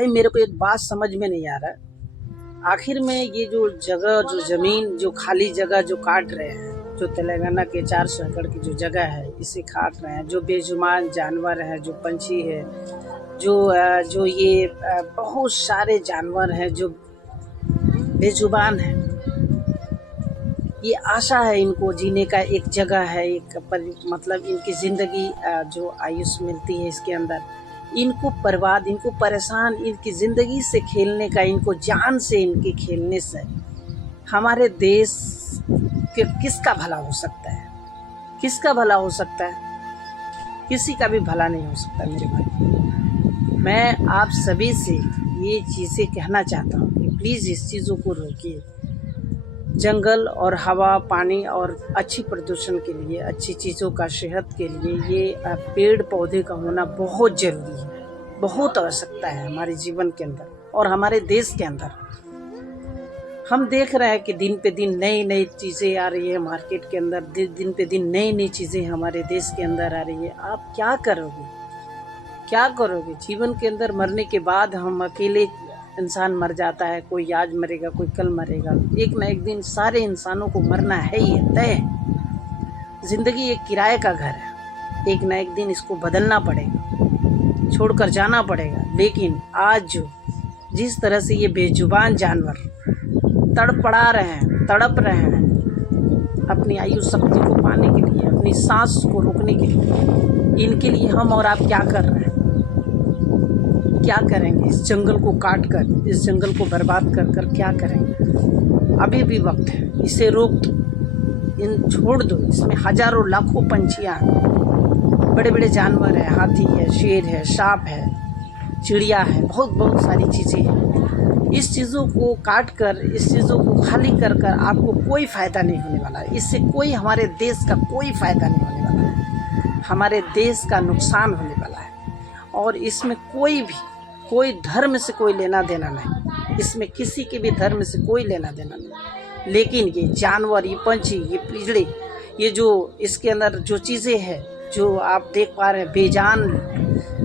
भाई मेरे को एक बात समझ में नहीं आ रहा, आखिर में ये जो जगह, जो ज़मीन, जो खाली जगह जो काट रहे हैं, जो तेलंगाना के 400 एकड़ की जो जगह है इसे काट रहे हैं, जो बेजुबान जानवर हैं, जो पंछी है, जो ये बहुत सारे जानवर हैं जो बेजुबान हैं। ये आशा है इनको जीने का, एक जगह है, मतलब इनकी ज़िंदगी जो आयुष मिलती है इसके अंदर, इनको बर्बाद, इनको परेशान, इनकी ज़िंदगी से खेलने का, इनको जान से इनके खेलने से हमारे देश के किसका भला हो सकता है? किसका भला हो सकता है? किसी का भी भला नहीं हो सकता मेरे भाई। मैं आप सभी से ये चीज़ें कहना चाहता हूँ कि प्लीज़ इस चीज़ों को रोकिए। जंगल और हवा, पानी और अच्छी प्रदूषण के लिए, अच्छी चीज़ों का, सेहत के लिए ये पेड़ पौधे का होना बहुत ज़रूरी है, बहुत आवश्यकता है हमारे जीवन के अंदर और हमारे देश के अंदर। हम देख रहे हैं कि दिन पे दिन नई नई चीज़ें आ रही है मार्केट के अंदर, दिन पे दिन नई नई चीज़ें हमारे देश के अंदर आ रही है। आप क्या करोगे? क्या करोगे? जीवन के अंदर मरने के बाद हम अकेले इंसान मर जाता है, कोई आज मरेगा, कोई कल मरेगा, एक ना एक दिन सारे इंसानों को मरना है ही है, तय है। जिंदगी एक किराए का घर है, एक ना एक दिन इसको बदलना पड़ेगा, छोड़कर जाना पड़ेगा। लेकिन आज जो जिस तरह से ये बेजुबान जानवर तड़पड़ा रहे हैं, तड़प रहे हैं अपनी आयु शक्ति को पाने के लिए, अपनी सांस को रोकने के लिए, इनके लिए हम और आप क्या कर रहे हैं? क्या करेंगे? इस जंगल को काट कर, इस जंगल को बर्बाद कर कर क्या करेंगे? अभी भी वक्त है, इसे रोक दो, इन छोड़ दो। इसमें हजारों लाखों पंछियाँ, बड़े बड़े जानवर है, हाथी है, शेर है, सांप है, चिड़िया है, बहुत बहुत सारी चीज़ें हैं। इस चीज़ों को काट कर, इस चीज़ों को खाली कर कर आपको कोई फ़ायदा नहीं होने वाला है। इससे कोई, हमारे देश का कोई फ़ायदा नहीं होने वाला है, हमारे देश का नुकसान होने वाला है। और इसमें कोई धर्म से कोई लेना देना नहीं, इसमें किसी के भी धर्म से कोई लेना देना नहीं। लेकिन ये जानवर, ये पंछी, ये पिजड़े, ये जो इसके अंदर जो चीज़ें हैं जो आप देख पा रहे हैं,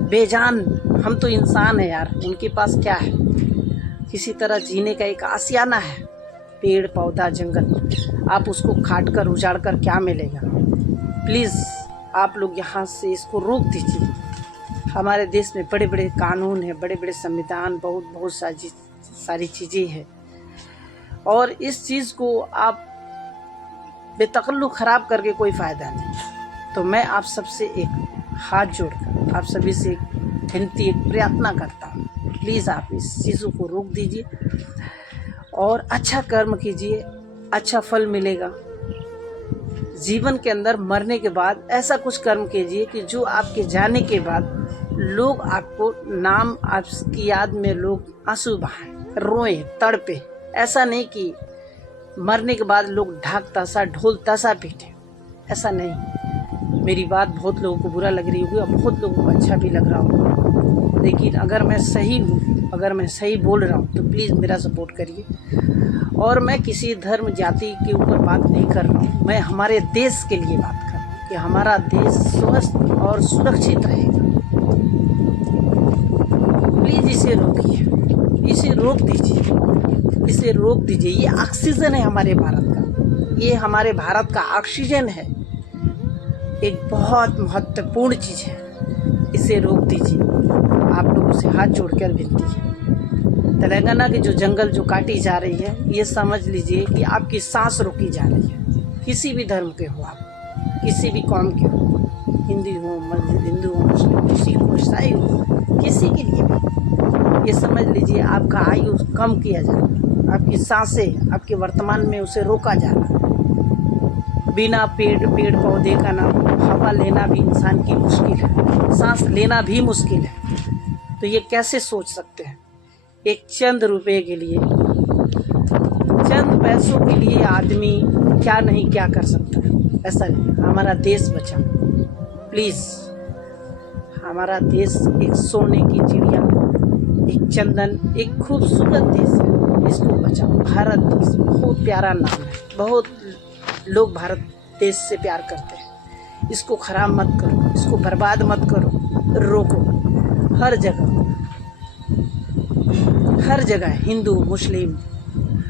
बेजान हम तो इंसान हैं यार, उनके पास क्या है? किसी तरह जीने का एक आशियाना है, पेड़ पौधा जंगल, आप उसको काट कर, उजाड़ कर क्या मिलेगा? प्लीज़ आप लोग यहाँ से इसको रोक दीजिए। हमारे देश में बड़े बड़े कानून हैं, बड़े बड़े संविधान, बहुत सारी चीज़ें हैं, और इस चीज़ को आप बेतकल्लुफ़ ख़राब करके कोई फ़ायदा नहीं। तो मैं आप सबसे एक हाथ जोड़कर आप सभी से एक विनती, एक प्रार्थना करता हूँ, प्लीज़ आप इस चीज़ों को रोक दीजिए और अच्छा कर्म कीजिए, अच्छा फल मिलेगा। जीवन के अंदर मरने के बाद ऐसा कुछ कर्म कीजिए कि जो आपके जाने के बाद लोग आपको, नाम आपकी याद में लोग आंसू बहाएं, रोएं, तड़पे। ऐसा नहीं कि मरने के बाद लोग ढाक ताशा, ढोल ताशा पीटे, ऐसा नहीं। मेरी बात बहुत लोगों को बुरा लग रही होगी और बहुत लोगों को अच्छा भी लग रहा होगा, लेकिन अगर मैं सही हूँ, अगर मैं सही बोल रहा हूँ तो प्लीज़ मेरा सपोर्ट करिए। और मैं किसी धर्म जाति के ऊपर बात नहीं कर रहा हूँ, मैं हमारे देश के लिए बात कर रहा हूँ कि हमारा देश स्वस्थ और सुरक्षित रहेगा। प्लीज़ इसे रोकिए, इसे रोक दीजिए, इसे रोक दीजिए। ये ऑक्सीजन है हमारे भारत का, ये हमारे भारत का ऑक्सीजन है, एक बहुत महत्वपूर्ण चीज़ है, इसे रोक दीजिए। आप लोगों से हाथ जोड़कर विनती है। तेलंगाना के जो जंगल जो काटी जा रही है, ये समझ लीजिए कि आपकी सांस रोकी जा रही है। किसी भी धर्म के हो आप, किसी भी कौम के हो, हिंदू हो, हिंदू हो, मुस्लिम, सिख हो, ईसाई हो, किसी के लिए भी ये समझ लीजिए आपका आयु कम किया जा रहा है, आपकी सांसें, आपके वर्तमान में उसे रोका जा रहा है। बिना पेड़ पौधे का ना हवा लेना भी इंसान की मुश्किल है, सांस लेना भी मुश्किल है। तो ये कैसे सोच सकते हैं? एक चंद रुपए के लिए, चंद पैसों के लिए आदमी क्या नहीं क्या कर सकता है? ऐसा नहीं। हमारा देश बचाओ प्लीज़। हमारा देश एक सोने की चिड़िया, एक चंदन, एक खूबसूरत देश है, इसको बचाओ। भारत देश बहुत प्यारा नाम है, बहुत लोग भारत देश से प्यार करते हैं। इसको खराब मत करो, इसको बर्बाद मत करो, रोको हर जगह। हर जगह हिंदू मुस्लिम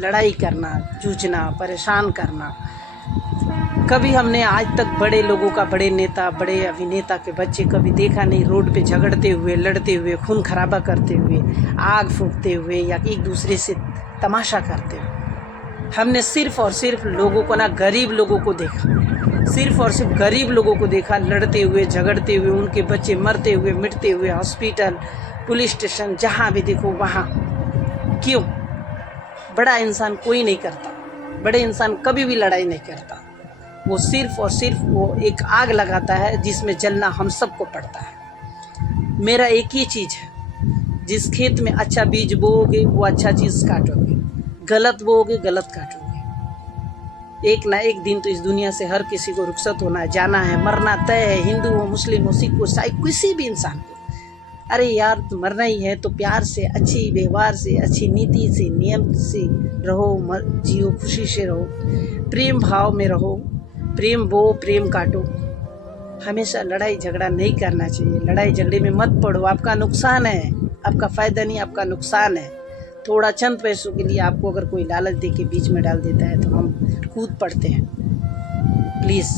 लड़ाई करना, जूझना, परेशान करना। कभी हमने आज तक बड़े लोगों का, बड़े नेता, बड़े अभिनेता के बच्चे कभी देखा नहीं रोड पे झगड़ते हुए, लड़ते हुए, खून खराबा करते हुए, आग फूंकते हुए या एक दूसरे से तमाशा करते हुए। हमने सिर्फ और सिर्फ लोगों को ना, गरीब लोगों को देखा, सिर्फ और सिर्फ गरीब लोगों को देखा लड़ते हुए, झगड़ते हुए, उनके बच्चे मरते हुए, मिटते हुए, हॉस्पिटल, पुलिस स्टेशन, जहाँ भी देखो वहाँ। क्यों? बड़ा इंसान कोई नहीं करता, बड़े इंसान कभी भी लड़ाई नहीं करता। वो सिर्फ और सिर्फ वो एक आग लगाता है जिसमें जलना हम सबको पड़ता है। मेरा एक ही चीज़ है, जिस खेत में अच्छा बीज बोओगे वो अच्छा चीज़ काटोगे, गलत बोओगे गलत काटोगे। एक ना एक दिन तो इस दुनिया से हर किसी को रुखसत होना है, जाना है, मरना तय है। हिंदू हो, मुस्लिम हो, सिख हो, ईसाई, किसी भी इंसान को। अरे यार, तो मरना ही है तो प्यार से, अच्छी व्यवहार से, अच्छी नीति से, नियम से रहो, जियो, खुशी से रहो, प्रेम भाव में रहो, प्रेम बो, प्रेम काटो। हमेशा लड़ाई झगड़ा नहीं करना चाहिए। लड़ाई झगड़े में मत पड़ो, आपका नुकसान है, आपका फ़ायदा नहीं, आपका नुकसान है। थोड़ा चंद पैसों के लिए आपको अगर कोई लालच दे के बीच में डाल देता है तो हम कूद पड़ते हैं, प्लीज़।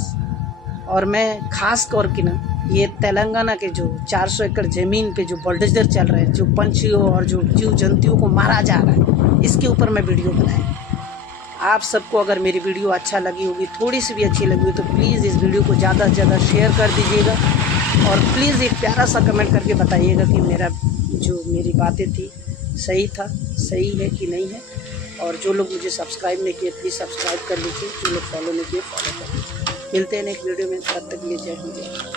और मैं खास तौर की ना, ये तेलंगाना के जो 400 एकड़ ज़मीन पे जो बुलडोज़र चल रहे हैं, जो पंछियों और जो जीव जंतुओं को मारा जा रहा है, इसके ऊपर मैं वीडियो बनाई। आप सबको अगर मेरी वीडियो अच्छा लगी होगी, थोड़ी सी भी अच्छी लगी हो, तो प्लीज़ इस वीडियो को ज़्यादा से ज़्यादा शेयर कर दीजिएगा। और प्लीज़ एक प्यारा सा कमेंट करके बताइएगा कि मेरी बातें थी सही था, सही है कि नहीं है। और जो लोग मुझे सब्सक्राइब नहीं किए, प्लीज़ सब्सक्राइब कर लीजिए। जो लोग फॉलो नहीं किए, फॉलो कर लीजिए। मिलते हैं नेक्स्ट वीडियो में, तब तक के लिए जय हिंद।